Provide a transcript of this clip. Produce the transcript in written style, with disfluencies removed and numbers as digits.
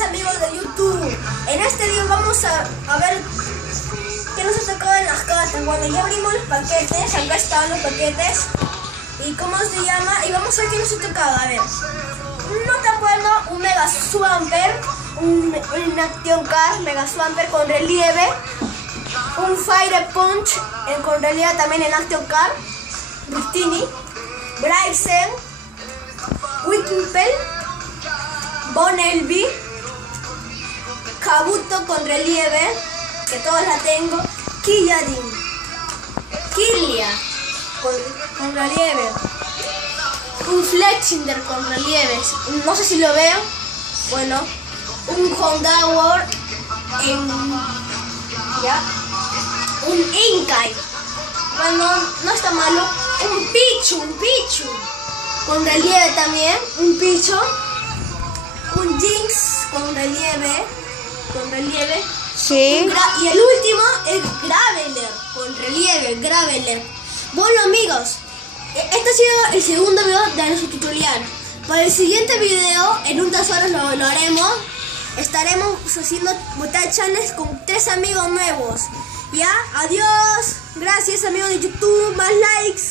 días, amigos de YouTube. En este día vamos a ver qué nos ha tocado en las cartas. Bueno, ya abrimos los paquetes, acá están los paquetes. ¿Y cómo se llama? Y vamos a ver qué nos ha tocado. A ver, no te acuerdo, un Mega Swampert, un Action Card Mega Swampert con relieve, un Fire Punch con relieve también en Action Card, Rustini, Bryson, Wikimpel, Bonelby, Kabuto con relieve, que todos la tengo, Killadin, Killia con relieve, un Fletchinder con relieves, no sé si lo veo, bueno, un Hondour un Inkai, bueno, no está malo, un Pichu, con relieve también, un Pichu, un Jinx con relieve, sí. Y el último es Graveler, con relieve, Graveler. Bueno, amigos, este ha sido el segundo video de nuestro tutorial. Para el siguiente video, en unas horas lo haremos. Estaremos haciendo botachanes con 3 amigos nuevos. Ya, adiós. Gracias, amigos de YouTube, más likes.